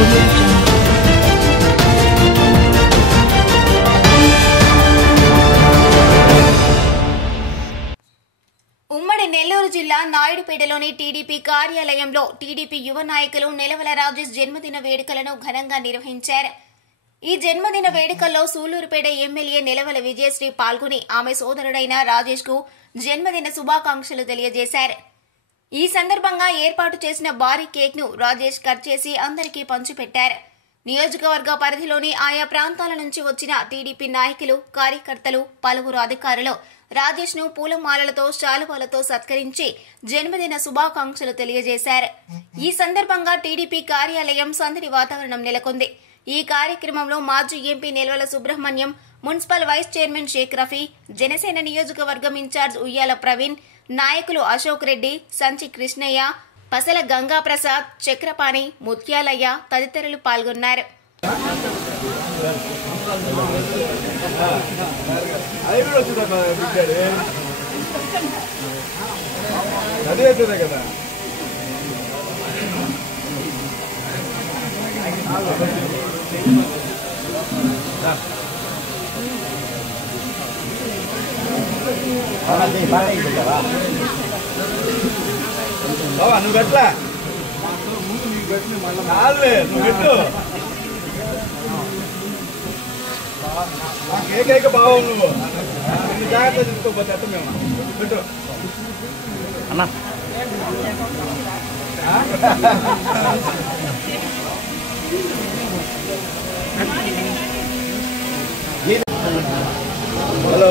ఉమ్మడి నెల్లూరు జిల్లా నాయుడుపేటలోని టీడీపీ కార్యాలయంలో టీడీపీ యువ నాయకులు నెలవల రాజేష్ జన్మదిన వేడుకలను ఘనంగా నిర్వహించారు. ఈ జన్మదిన వేడుకల్లో సూళ్లూరుపేట ఎమ్మెల్యే నెలవల విజయశ్రీ పాల్గొని ఆమె సోదరుడైన రాజేష్ కు జన్మదిన శుభాకాంక్షలు తెలియజేశారు. ఈ సందర్భంగా ఏర్పాటు చేసిన భారీ కేక్ ను రాజేష్ కట్ చేసి అందరికీ పంచిపెట్టారు. నియోజకవర్గ పరిధిలోని ఆయా ప్రాంతాల నుంచి వచ్చిన టీడీపీ నాయకులు, కార్యకర్తలు, పలువురు అధికారులు రాజేష్ ను పూలమాలలతో, శాలువాలతో సత్కరించి జన్మదిన శుభాకాంక్షలు తెలియజేశారు. ఈ సందర్భంగా టీడీపీ కార్యాలయం సందడి వాతావరణం నెలకొంది. ఈ కార్యక్రమంలో మాజీ MP Nelavala Subrahmanyam, municipal vice chairman Shaik Rafi, Janasena నియోజకవర్గం ఇన్ఛార్జ్ ఉయ్యాల ప్రవీణ్, నాయకులు అశోక్ రెడ్డి, సంచి కృష్ణయ్య, పసల గంగాప్రసాద్, చక్రపాణి, ముత్యాలయ్య తదితరులు పాల్గొన్నారు. నువ్వు గట్లా నువ్వు పెట్టు ఏకైక భావం నువ్వు జాగ్రత్త తీసుకోపోతే అట్ట మేము పెట్టు అన్నా. హలో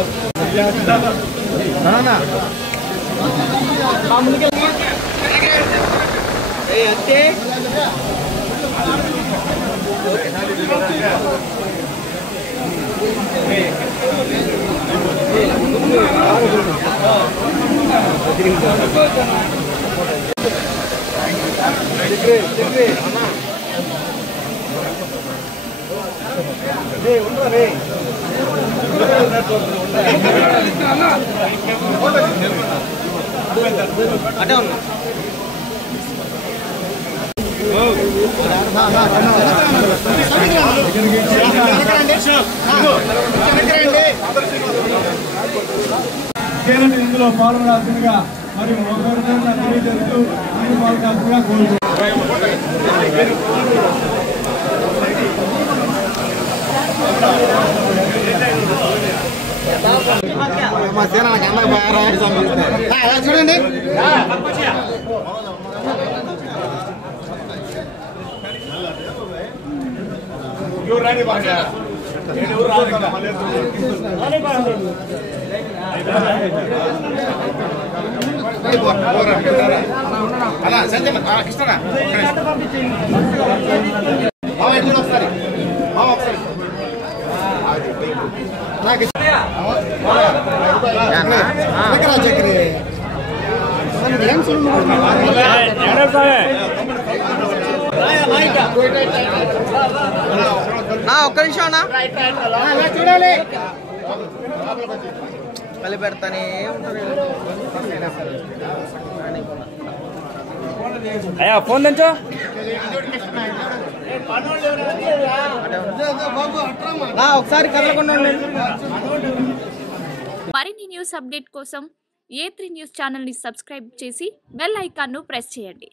అంతే ఉండరా అటే ఉన్నా ఇందులో పాల్గొనాల్సిందిగా మరి తెలియజేస్తూ పాల్గొనాల్సిందిగా కోరుకుంటున్నాను. చూడండి ఒక్క నిమిషం చూడాలి మళ్ళీ పెడతానే ఉంటారు. అయ్యా ఫోన్ తెంచో ఒకసారి కదలకుండా మరిన్ని న్యూస్ అప్డేట్ కోసం A3 న్యూస్ ఛానల్ ని సబ్స్క్రైబ్ చేసి బెల్ ఐకాన్ ను ప్రెస్ చేయండి.